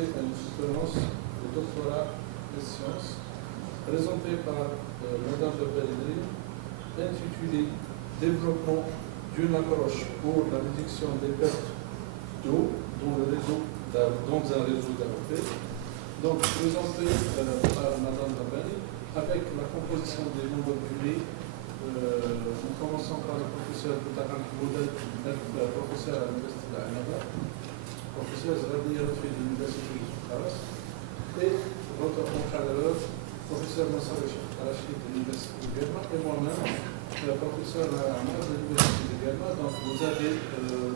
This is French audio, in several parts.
participer à une soutenance de doctorat des sciences présentée par Madame de Belledri, intitulée Développement d'une approche pour la réduction des pertes d'eau dans un réseau développé. Donc, présentée par Madame Dabani, avec la composition des membres du jury. Nous commençons par le professeur Boutaran Boudel, professeur à l'Université de l'Anaba, professeur Zradia de l'Université de Paris, et votre encadreur, professeur Nassar Rachid de l'Université de Guerma, et moi-même, professeur Amar de l'Université de Guerma. Donc, vous avez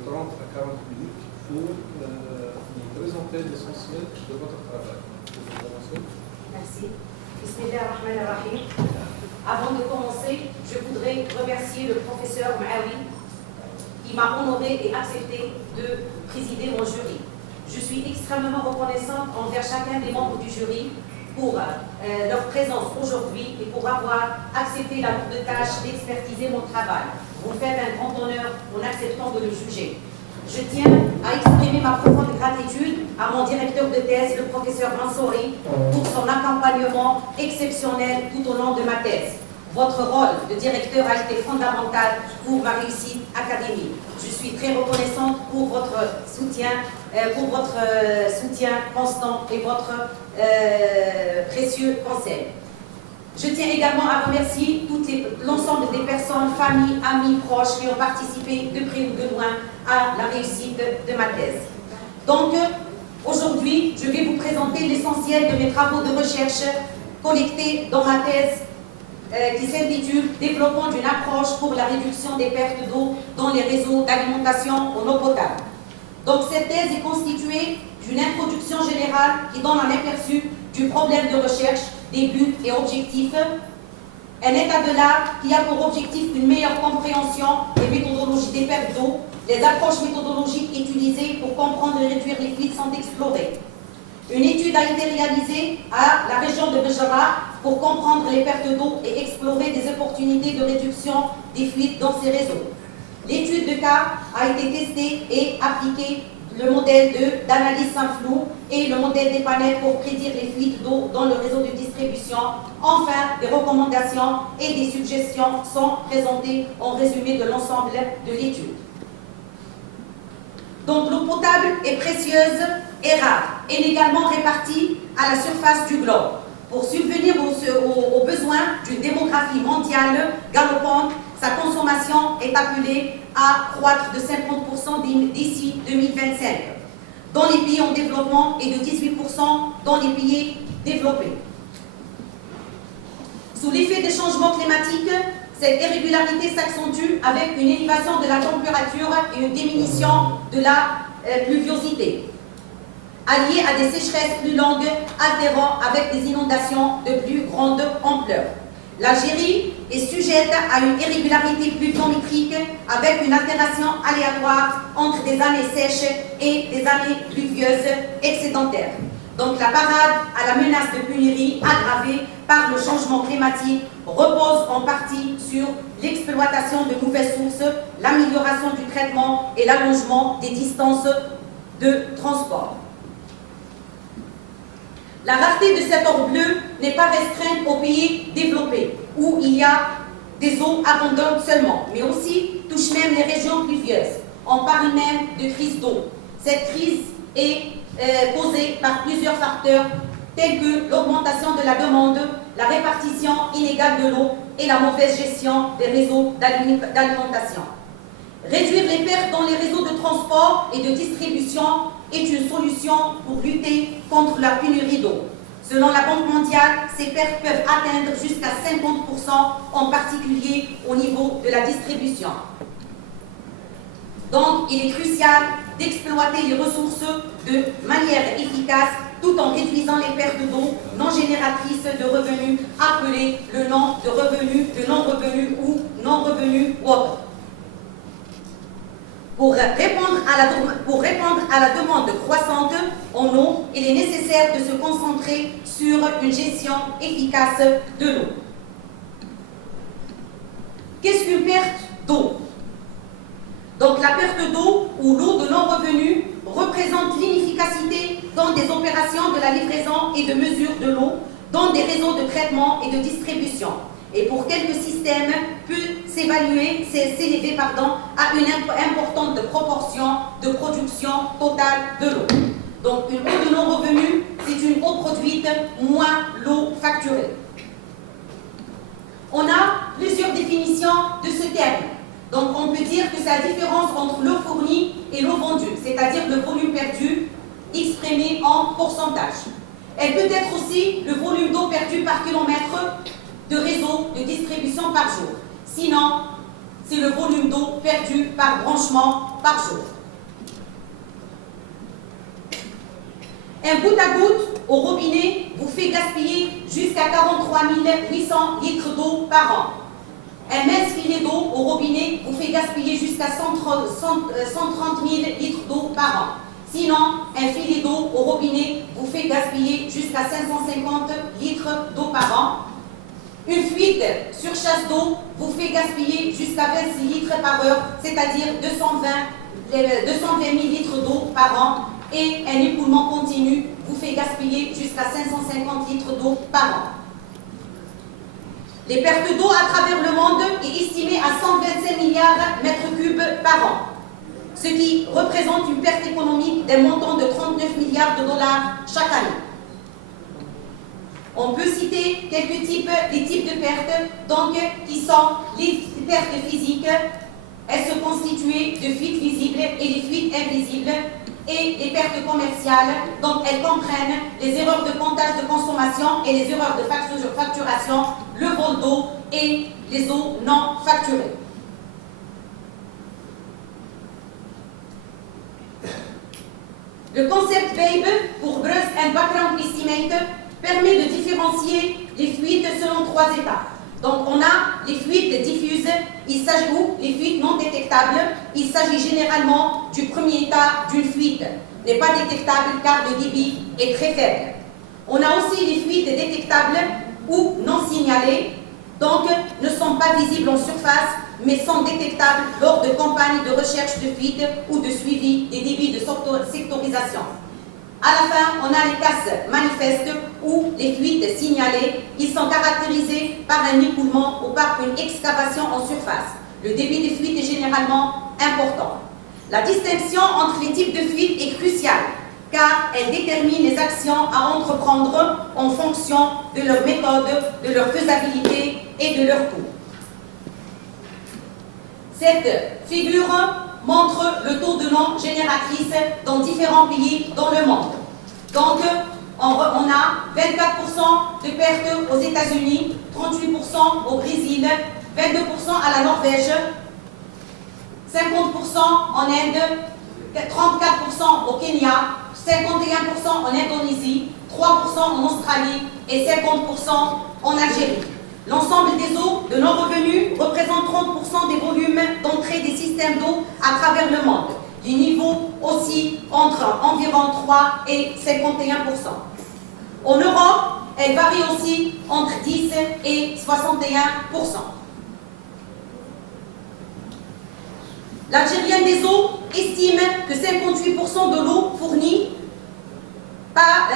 30 à 40 minutes pour nous présenter l'essentiel de votre travail. Merci. Bismillahirrahmanirrahim. Avant de commencer, je voudrais remercier le professeur Ma'awi qui m'a honoré et accepté de présider mon jury. Je suis extrêmement reconnaissante envers chacun des membres du jury pour leur présence aujourd'hui et pour avoir accepté la lourde tâche d'expertiser mon travail. Vous me faites un grand honneur en acceptant de le juger. Je tiens à exprimer ma profonde gratitude à mon directeur de thèse, le professeur Mansouri, pour son accompagnement exceptionnel tout au long de ma thèse. Votre rôle de directeur a été fondamental pour ma réussite académique. Je suis très reconnaissante pour votre soutien constant et votre précieux conseil. Je tiens également à remercier l'ensemble des personnes, familles, amis, proches qui ont participé de près ou de loin à la réussite de ma thèse. Donc, aujourd'hui, je vais vous présenter l'essentiel de mes travaux de recherche collectés dans ma thèse qui s'intitule « Développement d'une approche pour la réduction des pertes d'eau dans les réseaux d'alimentation en eau potable ». Donc, cette thèse est constituée d'une introduction générale qui donne un aperçu du problème de recherche, des buts et objectifs, un état de l'art qui a pour objectif une meilleure compréhension des méthodologies des pertes d'eau, les approches méthodologiques utilisées pour comprendre et réduire les fuites sont explorées. Une étude a été réalisée à la région de Béjara pour comprendre les pertes d'eau et explorer des opportunités de réduction des fuites dans ces réseaux. L'étude de cas a été testée et appliquée le modèle d'analyse sans flou et le modèle des panels pour prédire les fuites d'eau dans le réseau de distribution. Enfin, des recommandations et des suggestions sont présentées en résumé de l'ensemble de l'étude. Donc, l'eau potable est précieuse et rare, et légalement répartie à la surface du globe. Pour subvenir aux besoins d'une démographie mondiale galopante, sa consommation est appelée à croître de 50% d'ici 2025 dans les pays en développement et de 18% dans les pays développés. Sous l'effet des changements climatiques, cette irrégularité s'accentue avec une élévation de la température et une diminution de la pluviosité, alliée à des sécheresses plus longues, altérant avec des inondations de plus grande ampleur. L'Algérie est sujette à une irrégularité pluviométrique avec une altération aléatoire entre des années sèches et des années pluvieuses excédentaires. Donc la parade à la menace de pénurie aggravée par le changement climatique repose en partie sur l'exploitation de nouvelles sources, l'amélioration du traitement et l'allongement des distances de transport. La rareté de cet or bleu n'est pas restreinte aux pays développés, où il y a des eaux abondantes seulement, mais aussi touche même les régions pluvieuses. On parle même de crise d'eau. Cette crise est causée par plusieurs facteurs, tels que l'augmentation de la demande, la répartition inégale de l'eau et la mauvaise gestion des réseaux d'alimentation. Réduire les pertes dans les réseaux de transport et de distribution est une solution pour lutter contre la pénurie d'eau. Selon la Banque mondiale, ces pertes peuvent atteindre jusqu'à 50%, en particulier au niveau de la distribution. Donc, il est crucial d'exploiter les ressources de manière efficace tout en réduisant les pertes d'eau non génératrices de revenus, appelées le non de revenus, de non-revenus ou non-revenus ou autres. Pour répondre à la demande croissante en eau, il est nécessaire de se concentrer sur une gestion efficace de l'eau. Qu'est-ce qu'une perte d'eau? Donc la perte d'eau ou l'eau de non-revenu représente l'inefficacité dans des opérations de la livraison et de mesure de l'eau, dans des réseaux de traitement et de distribution. Et pour quelques systèmes, peut s'élever à une importante proportion de production totale de l'eau. Donc, une eau de non-revenu, c'est une eau produite moins l'eau facturée. On a plusieurs définitions de ce terme. Donc, on peut dire que c'est la différence entre l'eau fournie et l'eau vendue, c'est-à-dire le volume perdu exprimé en pourcentage. Elle peut être aussi le volume d'eau perdu par kilomètre de réseau de distribution par jour. Sinon, c'est le volume d'eau perdu par branchement par jour. Un goutte à goutte au robinet vous fait gaspiller jusqu'à 43 800 litres d'eau par an. Un mince filet d'eau au robinet vous fait gaspiller jusqu'à 130 000 litres d'eau par an. Sinon, un filet d'eau au robinet vous fait gaspiller jusqu'à 550 litres d'eau par an. Une fuite sur chasse d'eau vous fait gaspiller jusqu'à 26 litres par heure, c'est-à-dire 220 000 litres d'eau par an. Et un écoulement continu vous fait gaspiller jusqu'à 550 litres d'eau par an. Les pertes d'eau à travers le monde est estimée à 125 milliards mètres cubes par an, ce qui représente une perte économique d'un montant de 39 milliards de dollars chaque année. On peut citer quelques types de pertes, donc, qui sont les pertes physiques. Elles se constituent de fuites visibles et des fuites invisibles, et les pertes commerciales, donc elles comprennent les erreurs de comptage de consommation et les erreurs de facturation, le vol d'eau et les eaux non facturées. Le concept BABE, pour Bruce and Background Estimate, permet de différencier les fuites selon 3 étapes. Donc, on a les fuites diffuses, il s'agit ou les fuites non détectables. Il s'agit généralement du premier état d'une fuite, n'est pas détectable car le débit est très faible. On a aussi les fuites détectables ou non signalées, donc ne sont pas visibles en surface, mais sont détectables lors de campagnes de recherche de fuite ou de suivi des débits de sectorisation. À la fin, on a les casses manifestes ou les fuites signalées. Ils sont caractérisés par un écoulement ou par une excavation en surface. Le débit de fuite est généralement important. La distinction entre les types de fuites est cruciale car elle détermine les actions à entreprendre en fonction de leur méthode, de leur faisabilité et de leur coût. Cette figure montre le taux de non génératrice dans différents pays dans le monde. Donc, on a 24% de pertes aux États-Unis, 38% au Brésil, 22% à la Norvège, 50% en Inde, 34% au Kenya, 51% en Indonésie, 3% en Australie et 50% en Algérie. L'ensemble des eaux de non-revenus représente 30% des volumes d'entrée des systèmes d'eau à travers le monde. Les niveaux aussi entre environ 3 et 51%. En Europe, elle varie aussi entre 10 et 61%. L'Algérien des eaux estime que 58% de l'eau fournie par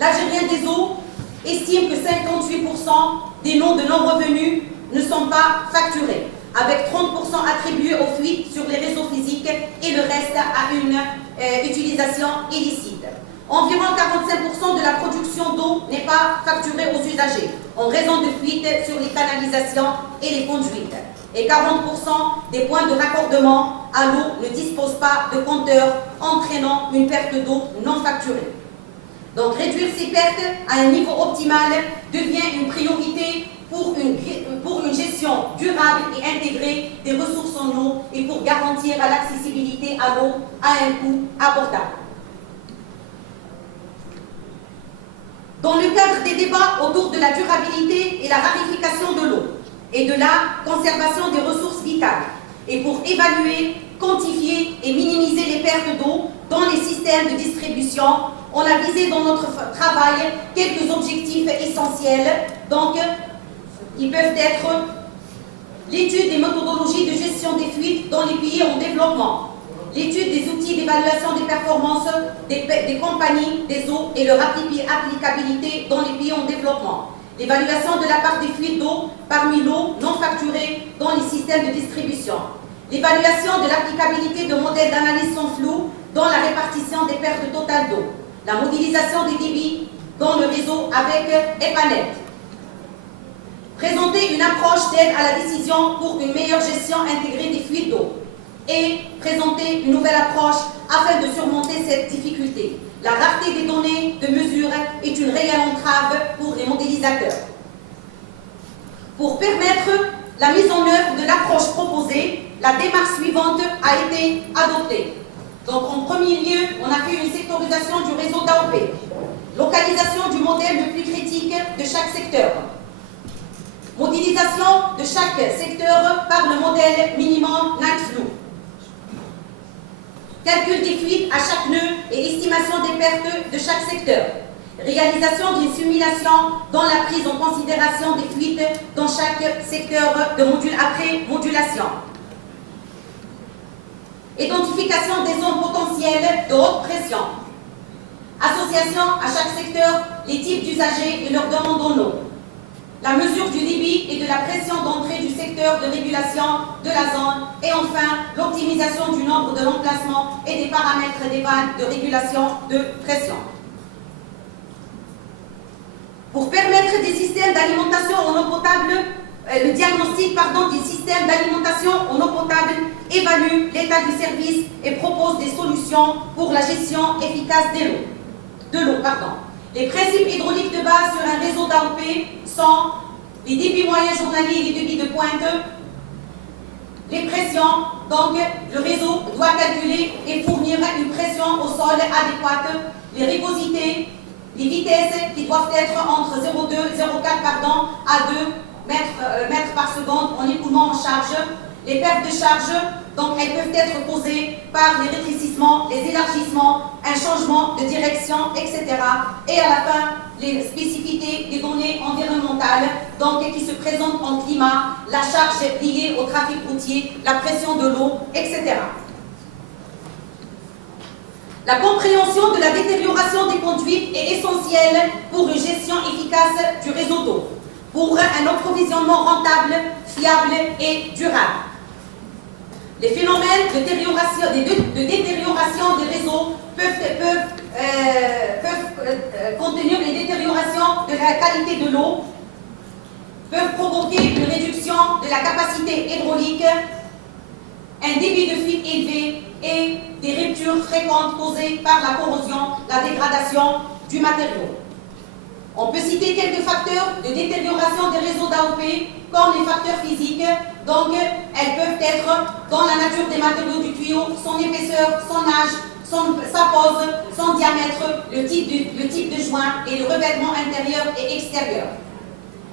l'Algérien des eaux estime que 58% des noms de non-revenus ne sont pas facturés, avec 30% attribués aux fuites sur les réseaux physiques et le reste à une utilisation illicite. Environ 45% de la production d'eau n'est pas facturée aux usagers, en raison de fuites sur les canalisations et les conduites. Et 40% des points de raccordement à l'eau ne disposent pas de compteur, entraînant une perte d'eau non facturée. Donc, réduire ces pertes à un niveau optimal devient une priorité pour une gestion durable et intégrée des ressources en eau et pour garantir l'accessibilité à l'eau à un coût abordable. Dans le cadre des débats autour de la durabilité et la rarification de l'eau et de la conservation des ressources vitales, et pour évaluer, quantifier et minimiser les pertes d'eau dans les systèmes de distribution, on a visé dans notre travail quelques objectifs essentiels. Donc, ils peuvent être l'étude des méthodologies de gestion des fuites dans les pays en développement, l'étude des outils d'évaluation des performances des compagnies des eaux et leur applicabilité dans les pays en développement, l'évaluation de la part des fuites d'eau parmi l'eau non facturée dans les systèmes de distribution, l'évaluation de l'applicabilité de modèles d'analyse sans flou dans la répartition des pertes totales d'eau, la modélisation des débits dans le réseau avec EPANET, présenter une approche d'aide à la décision pour une meilleure gestion intégrée des fuites d'eau et présenter une nouvelle approche afin de surmonter cette difficulté. La rareté des données de mesure est une réelle entrave pour les modélisateurs. Pour permettre la mise en œuvre de l'approche proposée, la démarche suivante a été adoptée. Donc, en premier lieu, on a fait une sectorisation du réseau d'AOP, localisation du modèle le plus critique de chaque secteur, modélisation de chaque secteur par le modèle minimum NIGHTFLOW, calcul des fuites à chaque nœud et estimation des pertes de chaque secteur, réalisation d'une simulation dans la prise en considération des fuites dans chaque secteur de module après modulation, identification des zones potentielles de haute pression, association à chaque secteur les types d'usagers et leurs demandes en eau, la mesure du débit et de la pression d'entrée du secteur de régulation de la zone et enfin l'optimisation du nombre de l'emplacement et des paramètres des vannes de régulation de pression. Pour permettre des systèmes d'alimentation en eau potable, le diagnostic des systèmes d'alimentation en eau potable évalue l'état du service et propose des solutions pour la gestion efficace de l'eau. Les principes hydrauliques de base sur un réseau d'AOP sont les débits moyens journaliers et les débits de pointe, les pressions. Donc, le réseau doit calculer et fournir une pression au sol adéquate, les rugosités, les vitesses qui doivent être entre 0,2 à 2 mètres par seconde en écoulement en charge, les pertes de charge. Donc, elles peuvent être causées par les rétrécissements, les élargissements, un changement de direction, etc. Et à la fin, les spécificités des données environnementales, donc qui se présentent en climat, la charge liée au trafic routier, la pression de l'eau, etc. La compréhension de la détérioration des conduites est essentielle pour une gestion efficace du réseau d'eau, pour un approvisionnement rentable, fiable et durable. Les phénomènes de détérioration des réseaux peuvent contenir les détériorations de la qualité de l'eau, peuvent provoquer une réduction de la capacité hydraulique, un débit de fuite élevé et des ruptures fréquentes causées par la corrosion, la dégradation du matériau. On peut citer quelques facteurs de détérioration des réseaux d'AOP, comme les facteurs physiques. Donc, elles peuvent être dans la nature des matériaux du tuyau, son épaisseur, son âge, sa pose, son diamètre, le type de joint et le revêtement intérieur et extérieur.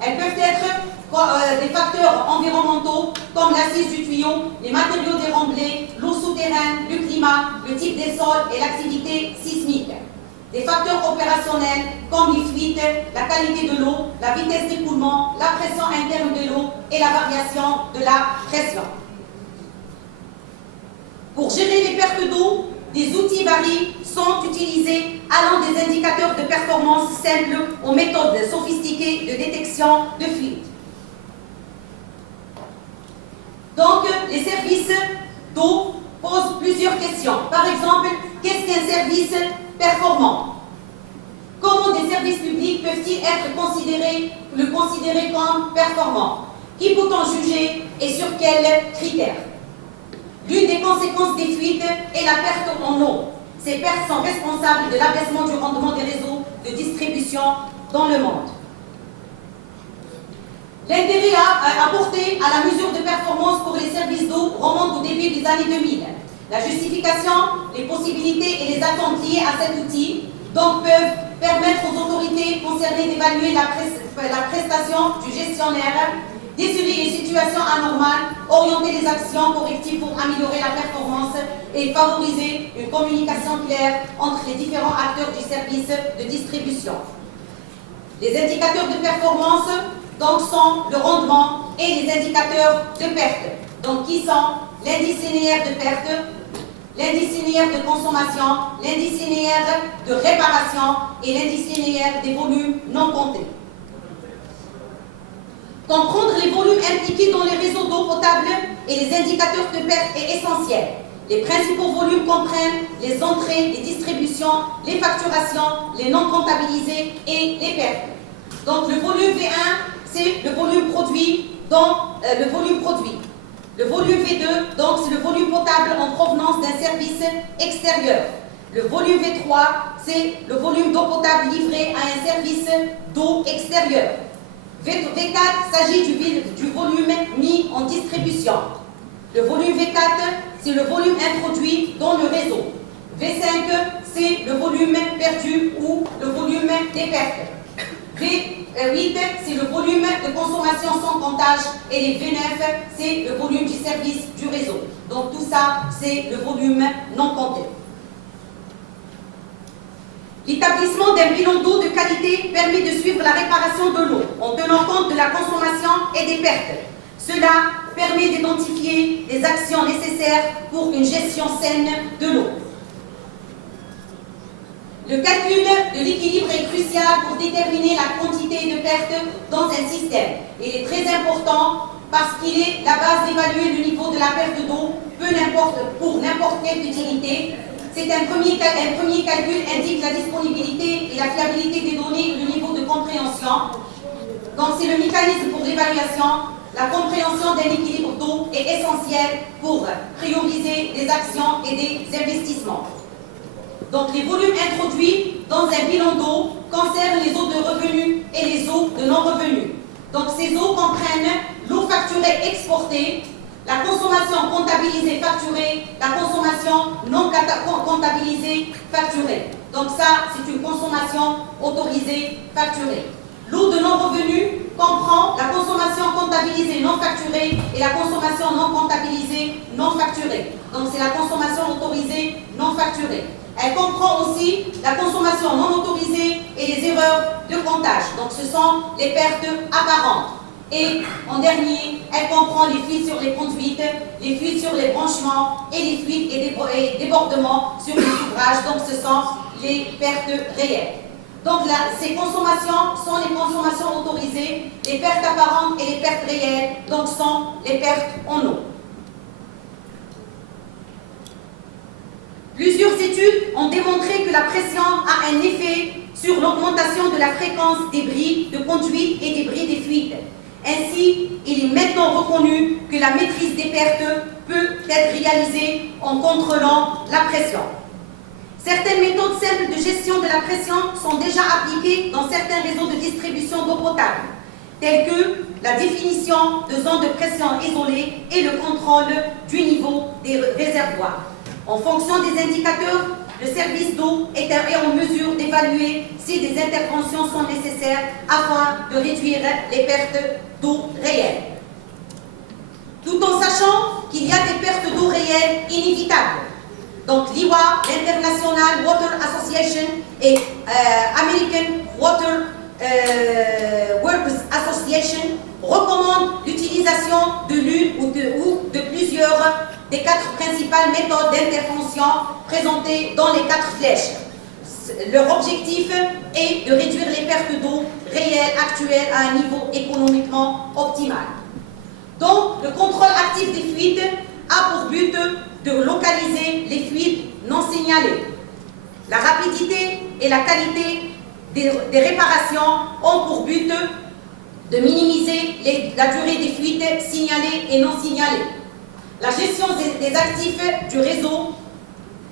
Elles peuvent être des facteurs environnementaux, comme l'assise du tuyau, les matériaux déramblés, l'eau souterraine, le climat, le type des sols et l'activité sismique. Des facteurs opérationnels comme les fuites, la qualité de l'eau, la vitesse d'écoulement, la pression interne de l'eau et la variation de la pression. Pour gérer les pertes d'eau, des outils variés sont utilisés allant des indicateurs de performance simples aux méthodes sophistiquées de détection de fuite. Donc, les services d'eau posent plusieurs questions. Par exemple, qu'est-ce qu'un service performant? Comment des services publics peuvent-ils être considérés comme performants? Qui peut-on juger et sur quels critères? L'une des conséquences des fuites est la perte en eau. Ces pertes sont responsables de l'abaissement du rendement des réseaux de distribution dans le monde. L'intérêt apporté à la mesure de performance pour les services d'eau remonte au début des années 2000. La justification, les possibilités et les attentes liées à cet outil donc peuvent permettre aux autorités concernées d'évaluer la prestation du gestionnaire, déceler les situations anormales, orienter les actions correctives pour améliorer la performance et favoriser une communication claire entre les différents acteurs du service de distribution. Les indicateurs de performance donc, sont le rendement et les indicateurs de perte, donc qui sont l'indice linéaire de perte, l'indice linéaire de consommation, l'indice linéaire de réparation et l'indice linéaire des volumes non comptés. Comprendre les volumes impliqués dans les réseaux d'eau potable et les indicateurs de perte est essentiel. Les principaux volumes comprennent les entrées, les distributions, les facturations, les non comptabilisés et les pertes. Donc le volume V1, c'est le volume produit dans le volume produit. Le volume V2, donc c'est le volume potable en provenance d'un service extérieur. Le volume V3, c'est le volume d'eau potable livré à un service d'eau extérieur. V4 s'agit du volume mis en distribution. Le volume V4, c'est le volume introduit dans le réseau. V5, c'est le volume perdu ou le volume des pertes. V8, c'est le volume de consommation sans comptage et les V9, c'est le volume du service du réseau. Donc tout ça, c'est le volume non compté. L'établissement d'un bilan d'eau de qualité permet de suivre la réparation de l'eau en tenant compte de la consommation et des pertes. Cela permet d'identifier les actions nécessaires pour une gestion saine de l'eau. Le calcul de l'équilibre est crucial pour déterminer la quantité de pertes dans un système. Il est très important parce qu'il est la base d'évaluer le niveau de la perte d'eau pour n'importe quelle utilité. Un premier calcul indique la disponibilité et la fiabilité des données et le niveau de compréhension. Donc c'est le mécanisme pour l'évaluation. La compréhension d'un équilibre d'eau est essentielle pour prioriser des actions et des investissements. Donc les volumes introduits dans un bilan d'eau concernent les eaux de revenus et les eaux de non-revenus. Donc ces eaux comprennent l'eau facturée exportée, la consommation comptabilisée facturée, la consommation non comptabilisée facturée. Donc ça, c'est une consommation autorisée facturée. L'eau de non-revenu comprend la consommation comptabilisée non facturée et la consommation non comptabilisée non facturée. Donc c'est la consommation autorisée non facturée. Elle comprend aussi la consommation non autorisée et les erreurs de comptage. Donc ce sont les pertes apparentes. Et en dernier, elle comprend les fuites sur les conduites, les fuites sur les branchements et les fuites et débordements sur les ouvrages. Donc ce sont les pertes réelles. Donc là, ces consommations sont les consommations autorisées, les pertes apparentes et les pertes réelles, donc sont les pertes en eau. Plusieurs études ont démontré que la pression a un effet sur l'augmentation de la fréquence des bris de conduite et des bris des fuites. Ainsi, il est maintenant reconnu que la maîtrise des pertes peut être réalisée en contrôlant la pression. Certaines méthodes simples de gestion de la pression sont déjà appliquées dans certains réseaux de distribution d'eau potable, tels que la définition de zones de pression isolées et le contrôle du niveau des réservoirs. En fonction des indicateurs, le service d'eau est en mesure d'évaluer si des interventions sont nécessaires afin de réduire les pertes d'eau réelles. Tout en sachant qu'il y a des pertes d'eau réelles inévitables. Donc l'IWA, l'International Water Association et American Water Workers Association recommandent l'utilisation de l'une ou de plusieurs des 4 principales méthodes d'intervention présentées dans les 4 flèches. Leur objectif est de réduire les pertes d'eau réelles actuelles à un niveau économiquement optimal. Donc, le contrôle actif des fuites a pour but de localiser les fuites non signalées. La rapidité et la qualité des réparations ont pour but de minimiser la durée des fuites signalées et non signalées. La gestion des actifs du réseau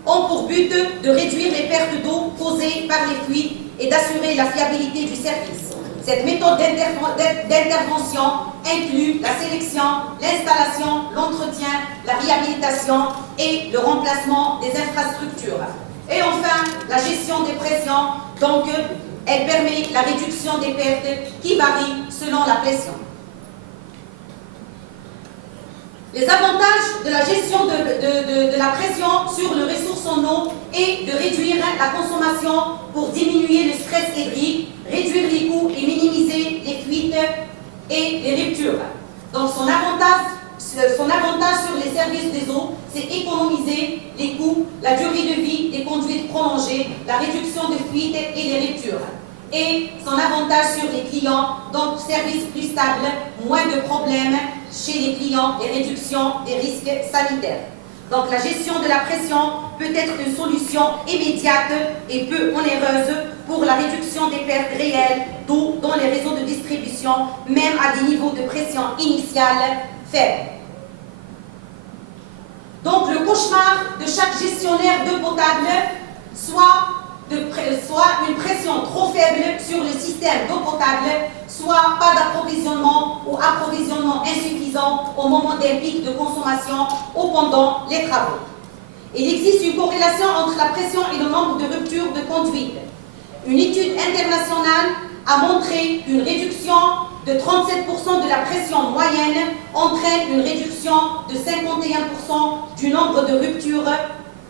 ont pour but de réduire les pertes d'eau causées par les fuites et d'assurer la fiabilité du service. Cette méthode d'intervention inclut la sélection, l'installation, l'entretien, la réhabilitation et le remplacement des infrastructures. Et enfin, la gestion des pressions, donc elle permet la réduction des pertes qui varient selon la pression. Les avantages de la gestion de la pression sur les ressources en eau est de réduire la consommation pour diminuer le stress hydrique, réduire les coûts et minimiser les fuites et les ruptures. Donc son avantage son avantage sur les services des eaux, c'est économiser les coûts, la durée de vie des conduites prolongées, la réduction de fuites et des ruptures. Et son avantage sur les clients, donc service plus stable, moins de problèmes chez les clients et réduction des risques sanitaires. Donc la gestion de la pression peut être une solution immédiate et peu onéreuse pour la réduction des pertes réelles d'eau dans les réseaux de distribution, même à des niveaux de pression initiale faibles. Donc le cauchemar de chaque gestionnaire d'eau potable, soit une pression trop faible sur le système d'eau potable, soit pas d'approvisionnement ou approvisionnement insuffisant au moment d'un pic de consommation ou pendant les travaux. Il existe une corrélation entre la pression et le nombre de ruptures de conduite. Une étude internationale a montré qu'une réduction de 37% de la pression moyenne entraîne une réduction de 51% du nombre de ruptures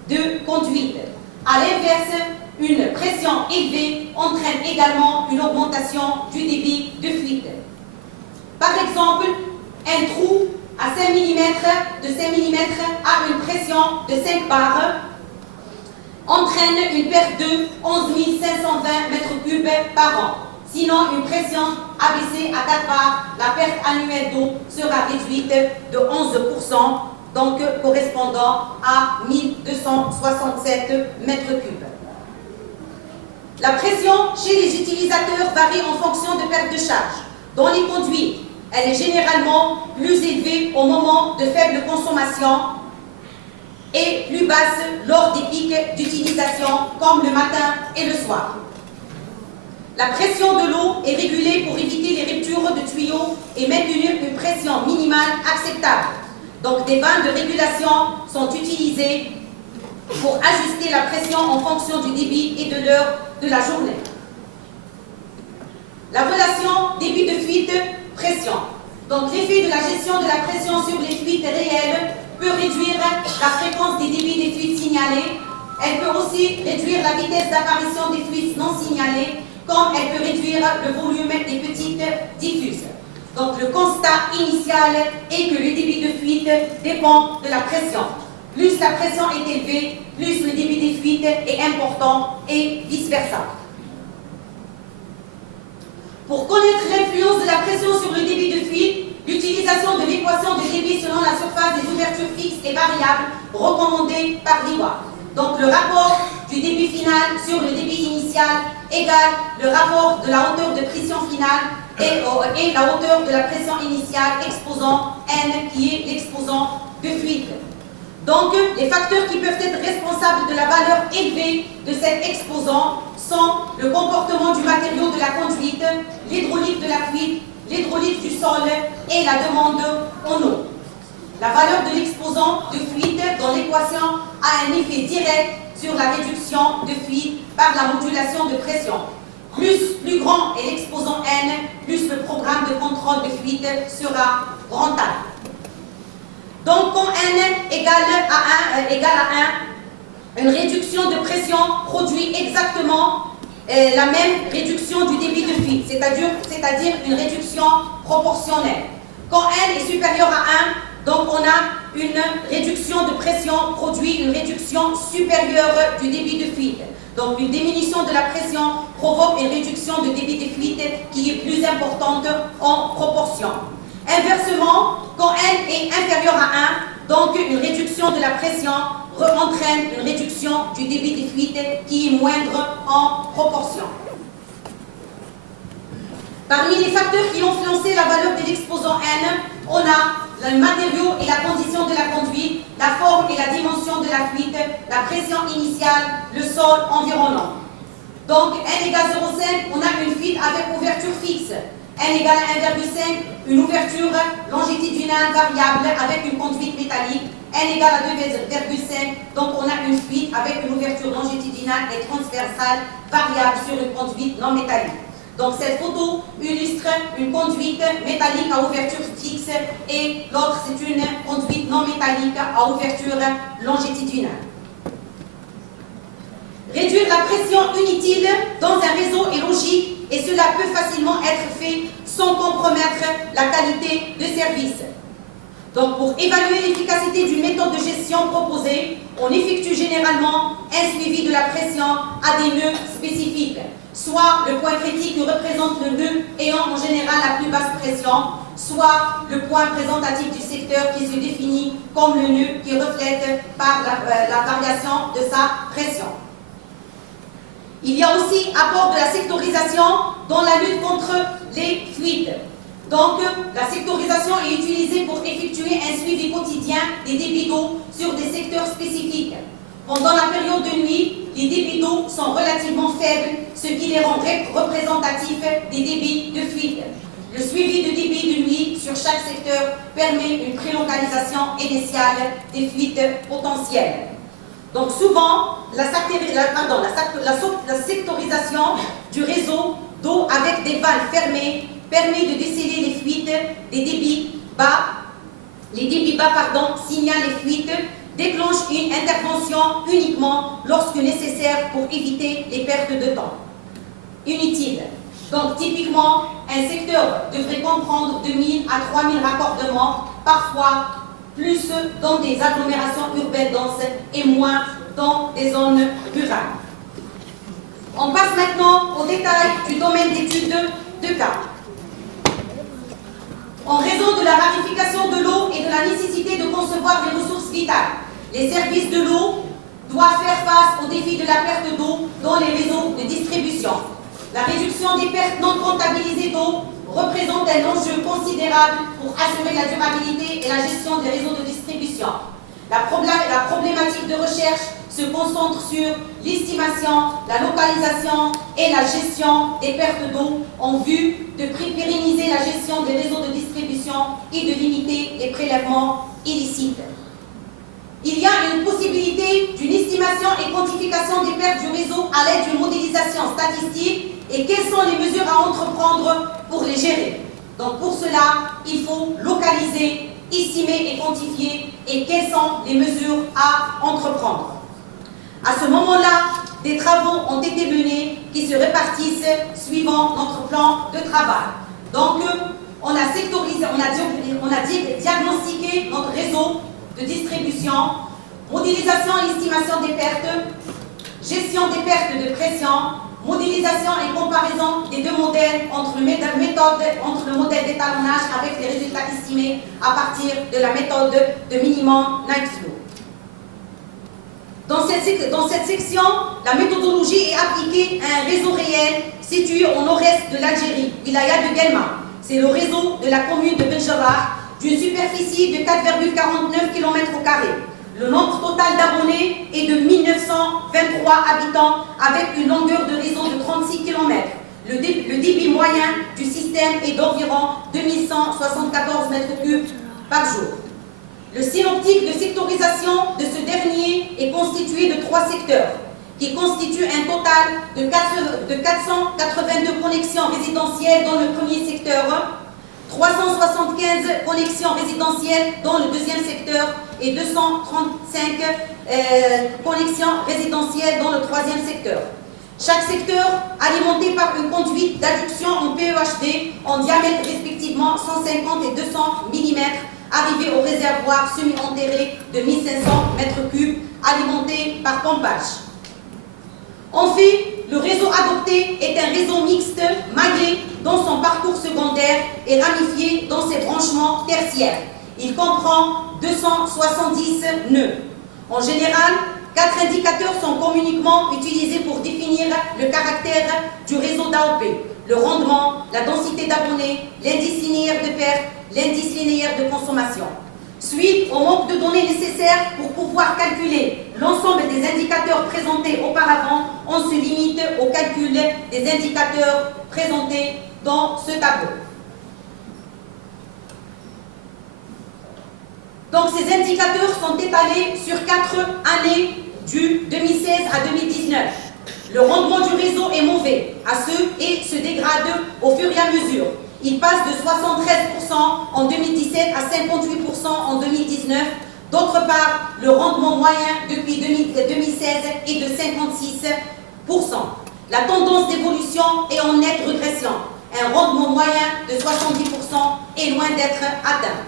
de conduite. À l'inverse, une pression élevée entraîne également une augmentation du débit de fuite. Par exemple, un trou à 5 mm, de 5 mm à une pression de 5 bars entraîne une perte de 11 520 m3 par an. Sinon, une pression abaissée à 4 bars, la perte annuelle d'eau sera réduite de 11%, donc correspondant à 1267 m3. La pression chez les utilisateurs varie en fonction de perte de charge. Dans les conduites, elle est généralement plus élevée au moment de faible consommation et plus basse lors des pics d'utilisation, comme le matin et le soir. La pression de l'eau est régulée pour éviter les ruptures de tuyaux et maintenir une pression minimale acceptable. Donc, des vannes de régulation sont utilisées pour ajuster la pression en fonction du débit et de l'heure de la journée. La relation débit de fuite-pression. Donc, l'effet de la gestion de la pression sur les fuites réelles peut réduire la fréquence des débits des fuites signalées. Elle peut aussi réduire la vitesse d'apparition des fuites non signalées, comme elle peut réduire le volume des petites diffuses. Donc, le constat initial est que le débit de fuite dépend de la pression. Plus la pression est élevée, plus le débit des fuites est important et vice-versa. Pour connaître l'influence de la pression sur le débit de fuite, l'utilisation de l'équation de débit selon la surface des ouvertures fixes et variables recommandée par l'IWA. Donc le rapport du débit final sur le débit initial égale le rapport de la hauteur de pression finale et la hauteur de la pression initiale exposant N qui est l'exposant de fuite. Donc, les facteurs qui peuvent être responsables de la valeur élevée de cet exposant sont le comportement du matériau de la conduite, l'hydraulique de la fuite, l'hydraulique du sol et la demande en eau. La valeur de l'exposant de fuite dans l'équation a un effet direct sur la réduction de fuite par la modulation de pression. Plus grand est l'exposant N, plus le programme de contrôle de fuite sera rentable. Donc, quand N égale à 1, une réduction de pression produit exactement la même réduction du débit de fuite, c'est-à-dire une réduction proportionnelle. Quand N est supérieur à 1, donc on a une réduction de pression produit une réduction supérieure du débit de fuite. Donc, une diminution de la pression provoque une réduction de débit de fuite qui est plus importante en proportion. Inversement, quand N est inférieur à 1, donc une réduction de la pression entraîne une réduction du débit de fuite qui est moindre en proportion. Parmi les facteurs qui ont influencé la valeur de l'exposant N, on a le matériau et la condition de la conduite, la forme et la dimension de la fuite, la pression initiale, le sol environnant. Donc, N égale 0,5, on a une fuite avec ouverture fixe. N égale à 1,5, une ouverture longitudinale variable avec une conduite métallique. N égale à 2,5, donc on a une fuite avec une ouverture longitudinale et transversale variable sur une conduite non métallique. Donc cette photo illustre une conduite métallique à ouverture fixe et l'autre c'est une conduite non métallique à ouverture longitudinale. Réduire la pression inutile dans un réseau est logique et cela peut facilement être fait sans compromettre la qualité de service. Donc, pour évaluer l'efficacité d'une méthode de gestion proposée, on effectue généralement un suivi de la pression à des nœuds spécifiques, soit le point critique que représente le nœud ayant en général la plus basse pression, soit le point représentatif du secteur qui se définit comme le nœud qui reflète par la variation de sa pression. Il y a aussi apport de la sectorisation dans la lutte contre les fuites. Donc, la sectorisation est utilisée pour effectuer un suivi quotidien des débits d'eau sur des secteurs spécifiques. Pendant la période de nuit, les débits d'eau sont relativement faibles, ce qui les rend représentatifs des débits de fuite. Le suivi de débit de nuit sur chaque secteur permet une prélocalisation initiale des fuites potentielles. Donc souvent, la sectorisation du réseau d'eau avec des valves fermées permet de déceler les fuites des débits bas. Les débits bas signalent les fuites, déclenchent une intervention uniquement lorsque nécessaire pour éviter les pertes de temps inutiles. Donc typiquement, un secteur devrait comprendre 2000 à 3000 raccordements, parfois plus dans des agglomérations urbaines denses et moins dans des zones rurales. On passe maintenant au détail du domaine d'étude de cas. En raison de la rarification de l'eau et de la nécessité de concevoir des ressources vitales, les services de l'eau doivent faire face au défi de la perte d'eau dans les réseaux de distribution. La réduction des pertes non comptabilisées d'eau représente un enjeu considérable pour assurer la durabilité et la gestion des réseaux de distribution. La problématique de recherche se concentre sur l'estimation, la localisation et la gestion des pertes d'eau en vue de pérenniser la gestion des réseaux de distribution et de limiter les prélèvements illicites. Il y a une possibilité d'une estimation et quantification des pertes du réseau à l'aide d'une modélisation statistique et quelles sont les mesures à entreprendre pour les gérer. Donc pour cela, il faut localiser, estimer et quantifier et quelles sont les mesures à entreprendre. À ce moment-là, des travaux ont été menés qui se répartissent suivant notre plan de travail. Donc, on a sectorisé, on a diagnostiqué notre réseau de distribution, modélisation et estimation des pertes, gestion des pertes de pression, modélisation et comparaison des deux modèles entre le modèle d'étalonnage avec les résultats estimés à partir de la méthode de minimum night flow. Dans cette section, la méthodologie est appliquée à un réseau réel situé au nord-est de l'Algérie, Wilaya de Guelma. C'est le réseau de la commune de Benjabar, d'une superficie de 4,49 km². Le nombre total d'abonnés est de 1923 habitants avec une longueur de réseau de 36 km. Le débit moyen du système est d'environ 2174 m3 par jour. Le synoptique de sectorisation de ce dernier est constitué de 3 secteurs, qui constituent un total de 482 connexions résidentielles dans le premier secteur, 375 connexions résidentielles dans le deuxième secteur et 235 connexions résidentielles dans le troisième secteur. Chaque secteur alimenté par une conduite d'adduction en PEHD en diamètre respectivement 150 et 200 mm arrivé au réservoir semi-enterré de 1500 m3 alimenté par pompage. En fait, le réseau adopté est un réseau mixte maillé dans son parcours secondaire et ramifié dans ses branchements tertiaires. Il comprend 270 nœuds. En général, 4 indicateurs sont communément utilisés pour définir le caractère du réseau d'AOP: le rendement, la densité d'abonnés, l'indice linéaire de perte, l'indice linéaire de consommation. Suite au manque de données nécessaires pour pouvoir calculer l'ensemble des indicateurs présentés auparavant, on se limite au calcul des indicateurs présentés dans ce tableau. Donc ces indicateurs sont étalés sur 4 années du 2016 à 2019. Le rendement du réseau est mauvais et se dégrade au fur et à mesure. Il passe de 73% en 2017 à 58% en 2019. D'autre part, le rendement moyen depuis 2016 est de 56%. La tendance d'évolution est en nette régression. Un rendement moyen de 70% est loin d'être atteint.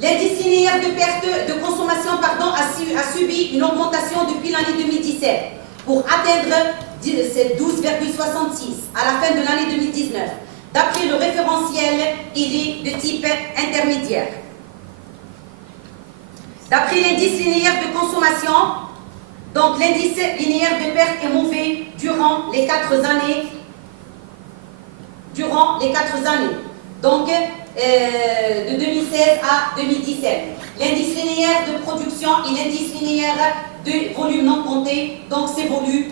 L'indice linéaire de perte de consommation a subi une augmentation depuis l'année 2017 pour atteindre 12,66 à la fin de l'année 2019. D'après le référentiel, il est de type intermédiaire. D'après l'indice linéaire de consommation, donc l'indice linéaire de perte est mauvais durant les 4 années. Donc, de 2016 à 2017. L'indice linéaire de production et l'indice linéaire de volume non compté, donc s'évoluent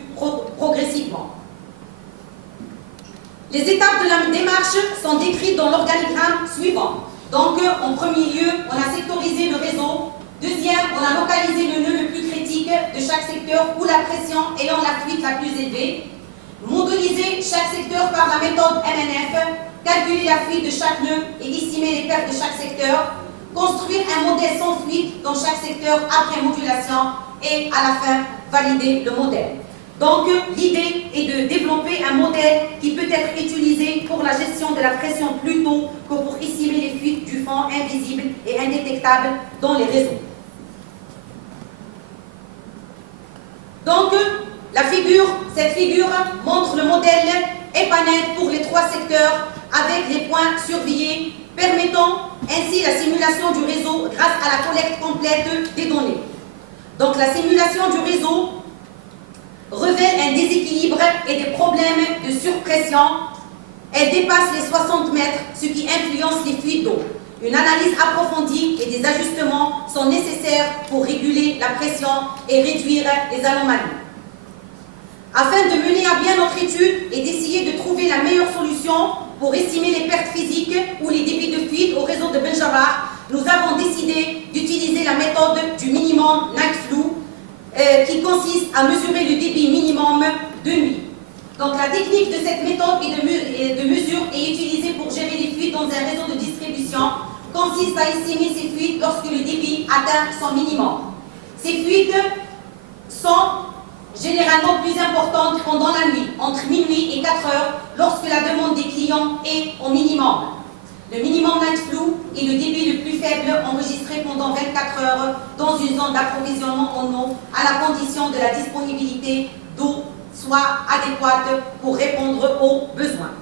progressivement. Les étapes de la démarche sont décrites dans l'organigramme suivant. Donc, en premier lieu, on a sectorisé le réseau. Deuxième, on a localisé le nœud le plus critique de chaque secteur où la pression ayant la fuite la plus élevée. Modéliser chaque secteur par la méthode MNF, calculer la fuite de chaque nœud et estimer les pertes de chaque secteur, construire un modèle sans fuite dans chaque secteur après modulation et à la fin, valider le modèle. Donc, l'idée est de développer un modèle qui peut être utilisé pour la gestion de la pression plutôt que pour estimer les fuites du fond invisibles et indétectables dans les réseaux. Donc, cette figure montre le modèle EPANET pour les 3 secteurs avec les points surveillés, permettant ainsi la simulation du réseau grâce à la collecte complète des données. Donc, la simulation du réseau révèle un déséquilibre et des problèmes de surpression. Elle dépasse les 60 mètres, ce qui influence les fuites d'eau. Une analyse approfondie et des ajustements sont nécessaires pour réguler la pression et réduire les anomalies. Afin de mener à bien notre étude et d'essayer de trouver la meilleure solution pour estimer les pertes physiques ou les débits de fuite au réseau de Benjabar, nous avons décidé d'utiliser la méthode du minimum night flow qui consiste à mesurer le débit minimum de nuit. Donc la technique de cette méthode de mesure est utilisée pour gérer les fuites dans un réseau de distribution, consiste à estimer ces fuites lorsque le débit atteint son minimum. Ces fuites sont généralement plus importantes pendant la nuit, entre minuit et 4 heures, lorsque la demande des clients est au minimum. Le minimum night flow est le débit le plus faible enregistré pendant 24 heures dans une zone d'approvisionnement en eau, à la condition de la disponibilité d'eau soit adéquate pour répondre aux besoins.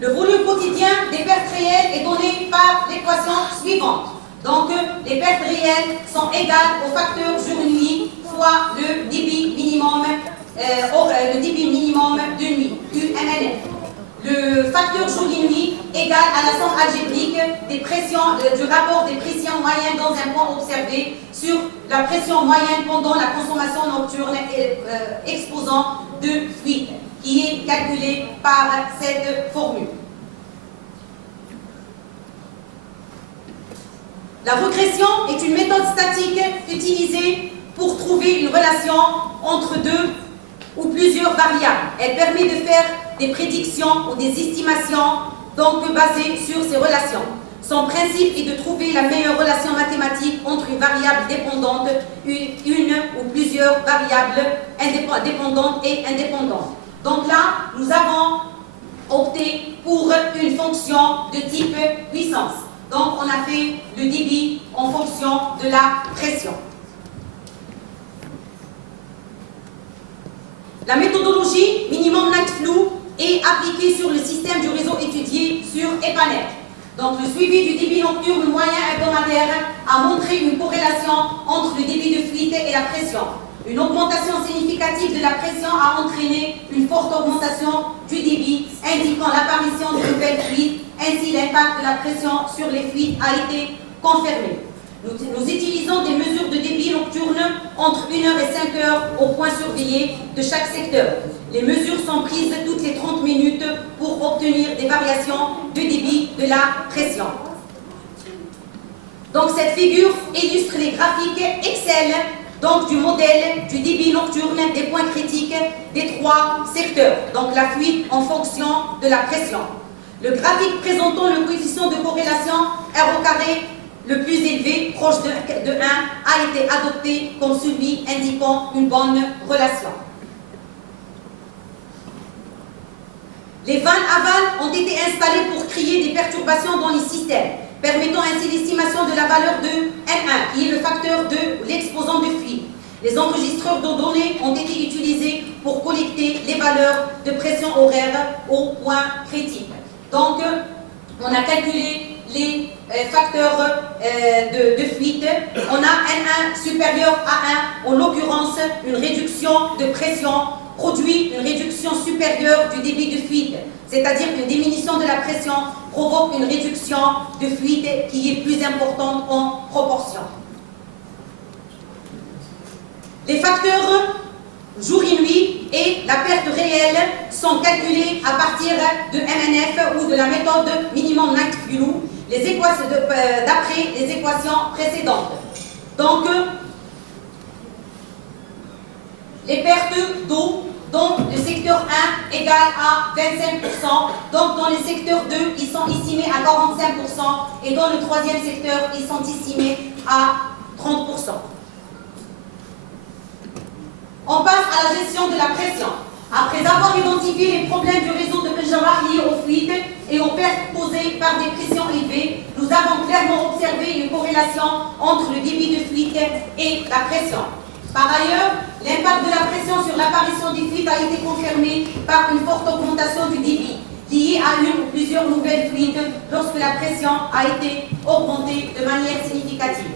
Le volume quotidien des pertes réelles est donné par l'équation suivante. Donc, les pertes réelles sont égales au facteur jour-nuit fois le débit minimum de nuit, UMNF. Le facteur jour-nuit égale à la somme algébrique des pressions, du rapport des pressions moyennes dans un point observé sur la pression moyenne pendant la consommation nocturne exposant de fuite, qui est calculée par cette formule. La régression est une méthode statique utilisée pour trouver une relation entre 2 ou plusieurs variables. Elle permet de faire des prédictions ou des estimations donc basées sur ces relations. Son principe est de trouver la meilleure relation mathématique entre une variable dépendante, une ou plusieurs variables dépendantes et indépendantes. Donc là, nous avons opté pour une fonction de type puissance. Donc, on a fait le débit en fonction de la pression. La méthodologie minimum night flow est appliquée sur le système du réseau étudié sur EPANET. Donc, le suivi du débit nocturne moyen hebdomadaire a montré une corrélation entre le débit de fuite et la pression. Une augmentation significative de la pression a entraîné une forte augmentation du débit, indiquant l'apparition de nouvelles fuites. Ainsi, l'impact de la pression sur les fuites a été confirmé. Nous utilisons des mesures de débit nocturne entre 1h et 5h au point surveillé de chaque secteur. Les mesures sont prises toutes les 30 minutes pour obtenir des variations de débit de la pression. Donc cette figure illustre les graphiques Excel donc du modèle du débit nocturne des points critiques des 3 secteurs, donc la fuite en fonction de la pression. Le graphique présentant le coefficient de corrélation R au carré le plus élevé, proche de 1, a été adopté comme celui indiquant une bonne relation. Les vannes aval ont été installées pour créer des perturbations dans les systèmes. permettant ainsi l'estimation de la valeur de M1, qui est le facteur de l'exposant de fuite. Les enregistreurs de données ont été utilisés pour collecter les valeurs de pression horaire au point critique. Donc, on a calculé les facteurs de fuite. On a N1 supérieur à 1, en l'occurrence, une réduction de pression produit une réduction supérieure du débit de fuite, c'est-à-dire une diminution de la pression provoque une réduction de fuite qui est plus importante en proportion. Les facteurs jour et nuit et la perte réelle sont calculés à partir de MNF ou de la méthode minimum night flow, d'après les équations précédentes. Donc, les pertes d'eau dans le secteur 1 égale à 25%, donc dans le secteur 2, ils sont estimés à 45% et dans le troisième secteur, ils sont estimés à 30%. On passe à la gestion de la pression. Après avoir identifié les problèmes du réseau de Péjara liés aux fuites et aux pertes causées par des pressions élevées, nous avons clairement observé une corrélation entre le débit de fuite et la pression. Par ailleurs, l'impact de la pression sur l'apparition des fuites a été confirmé par une forte augmentation du débit, liée à une ou plusieurs nouvelles fuites lorsque la pression a été augmentée de manière significative.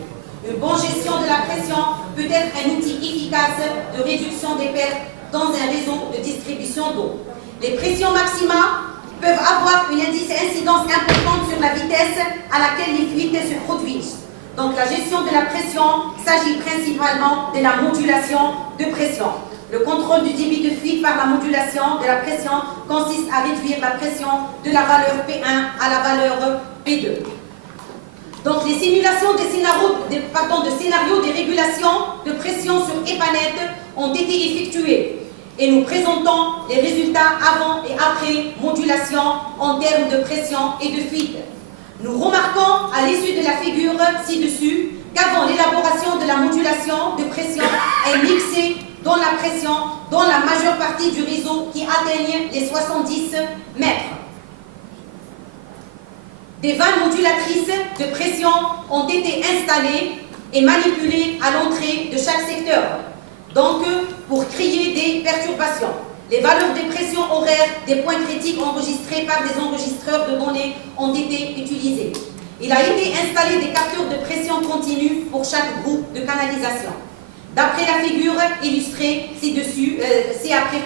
Une bonne gestion de la pression peut être un outil efficace de réduction des pertes dans un réseau de distribution d'eau. Les pressions maximales peuvent avoir une incidence importante sur la vitesse à laquelle les fuites se produisent. Donc la gestion de la pression s'agit principalement de la modulation de pression. Le contrôle du débit de fuite par la modulation de la pression consiste à réduire la pression de la valeur P1 à la valeur P2. Donc les simulations des scénarios de régulation de pression sur EPANET ont été effectuées et nous présentons les résultats avant et après modulation en termes de pression et de fuite. Nous remarquons à l'issue de la figure ci-dessus qu'avant l'élaboration de la modulation de pression est mixée dans la pression dans la majeure partie du réseau qui atteignent les 70 mètres. Des vannes modulatrices de pression ont été installées et manipulées à l'entrée de chaque secteur, donc pour créer des perturbations. Les valeurs de pression horaire des points critiques enregistrés par des enregistreurs de données ont été utilisés. Il a été installé des capteurs de pression continue pour chaque groupe de canalisation. D'après la figure illustrée ci-après,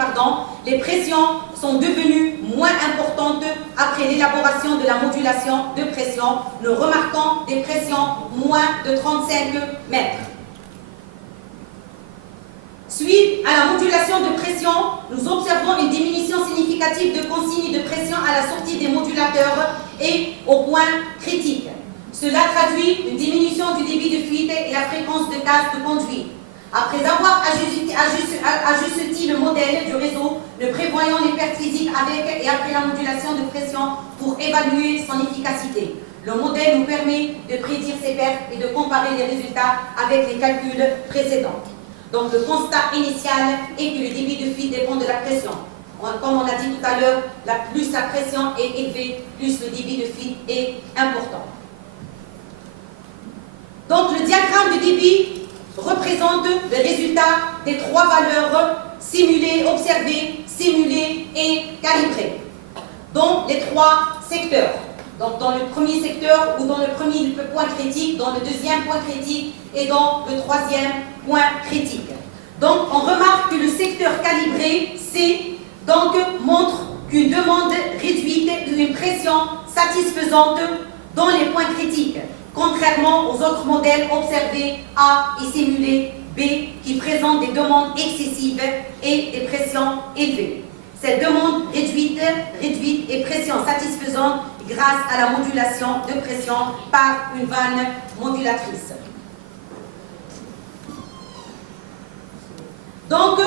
les pressions sont devenues moins importantes après l'élaboration de la modulation de pression. Nous remarquons des pressions moins de 35 mètres. Suite à la modulation de pression, nous observons une diminution significative de consignes de pression à la sortie des modulateurs et au point critique. Cela traduit une diminution du débit de fuite et la fréquence de casse de conduite. Après avoir ajusté le modèle du réseau, nous prévoyons les pertes physiques avec et après la modulation de pression pour évaluer son efficacité. Le modèle nous permet de prédire ces pertes et de comparer les résultats avec les calculs précédents. Donc le constat initial est que le débit de fuite dépend de la pression. Comme on a dit tout à l'heure, plus la pression est élevée, plus le débit de fuite est important. Donc le diagramme de débit représente le résultat des trois valeurs simulées, observées, simulées et calibrées dans les trois secteurs. Donc dans le premier secteur ou dans le premier point critique, dans le deuxième point critique et dans le troisième point critique. Donc on remarque que le secteur calibré C montre qu'une demande réduite ou une pression satisfaisante dans les points critiques, contrairement aux autres modèles observés A et simulés B qui présentent des demandes excessives et des pressions élevées. Cette demande réduite et pression satisfaisante grâce à la modulation de pression par une vanne modulatrice. Donc,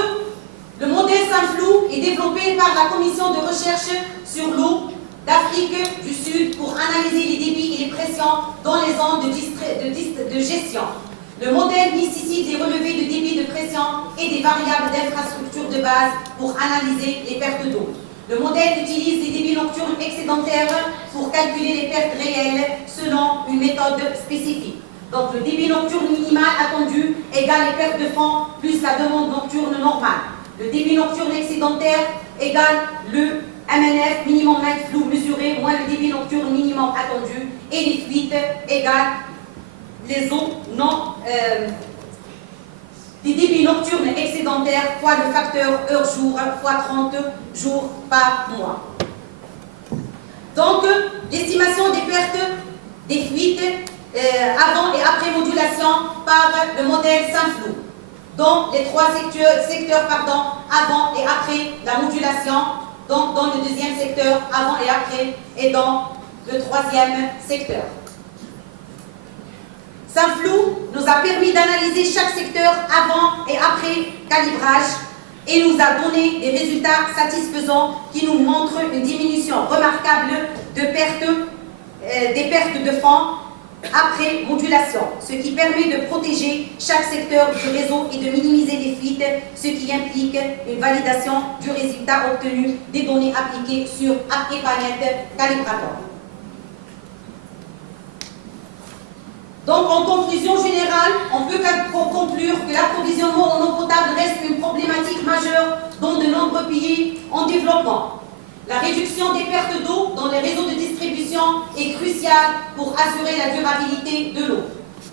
le modèle Saint-Flou est développé par la Commission de recherche sur l'eau d'Afrique du Sud pour analyser les débits et les pressions dans les zones de gestion. Le modèle nécessite des relevés de débit de pression et des variables d'infrastructure de base pour analyser les pertes d'eau. Le modèle utilise les débits nocturnes excédentaires pour calculer les pertes réelles selon une méthode spécifique. Donc le débit nocturne minimal attendu égale les pertes de fonds plus la demande nocturne normale. Le débit nocturne excédentaire égale le MNF, minimum night flow mesuré, moins le débit nocturne minimum attendu, et les fuites égale les eaux non des débits nocturnes excédentaires fois le facteur heure-jour fois 30 jours par mois. Donc, l'estimation des pertes, des fuites avant et après modulation par le modèle Saint-Flou, dont les trois secteurs avant et après la modulation, donc dans le deuxième secteur avant et après, et dans le troisième secteur. Saint-Flou nous a permis d'analyser chaque secteur avant et après calibrage et nous a donné des résultats satisfaisants qui nous montrent une diminution remarquable de des pertes de fonds après modulation, ce qui permet de protéger chaque secteur du réseau et de minimiser les fuites, ce qui implique une validation du résultat obtenu des données appliquées sur AppEpanet Calibrator. Donc, en conclusion générale, on peut conclure que l'approvisionnement en eau potable reste une problématique majeure dans de nombreux pays en développement. La réduction des pertes d'eau dans les réseaux de distribution est cruciale pour assurer la durabilité de l'eau.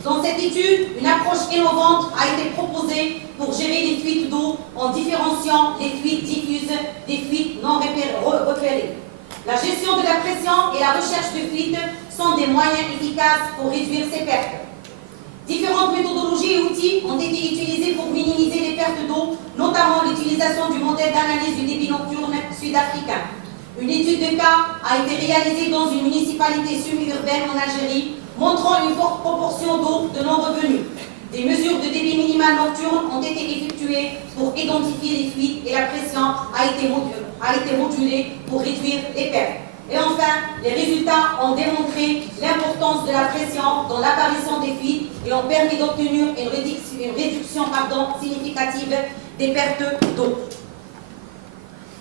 Dans cette étude, une approche innovante a été proposée pour gérer les fuites d'eau en différenciant les fuites diffuses des fuites non repérées. La gestion de la pression et la recherche de fuites sont des moyens efficaces pour réduire ces pertes. Différentes méthodologies et outils ont été utilisés pour minimiser les pertes d'eau, notamment l'utilisation du modèle d'analyse du débit nocturne sud-africain. Une étude de cas a été réalisée dans une municipalité semi-urbaine en Algérie, montrant une forte proportion d'eau de non-revenus. Des mesures de débit minimal nocturne ont été effectuées pour identifier les fuites et la pression a été modulée pour réduire les pertes. Et enfin, les résultats ont démontré l'importance de la pression dans l'apparition des fuites et ont permis d'obtenir une réduction significative des pertes d'eau.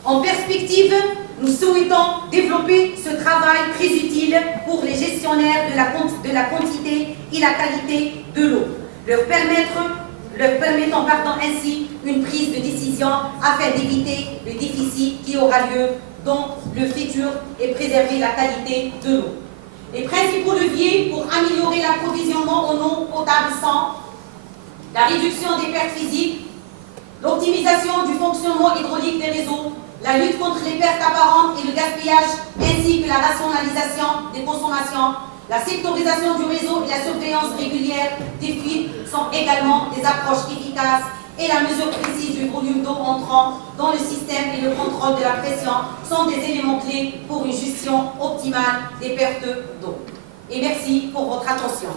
En perspective, nous souhaitons développer ce travail très utile pour les gestionnaires de la quantité et la qualité de l'eau, leur permettant ainsi une prise de décision afin d'éviter le déficit qui aura lieu dans le futur et préserver la qualité de l'eau. Les principaux leviers pour améliorer l'approvisionnement en eau potable sont la réduction des pertes physiques, l'optimisation du fonctionnement hydraulique des réseaux, la lutte contre les pertes apparentes et le gaspillage, ainsi que la rationalisation des consommations. La sectorisation du réseau et la surveillance régulière des fuites sont également des approches efficaces et la mesure précise du volume d'eau entrant dans le système et le contrôle de la pression sont des éléments clés pour une gestion optimale des pertes d'eau. Et merci pour votre attention.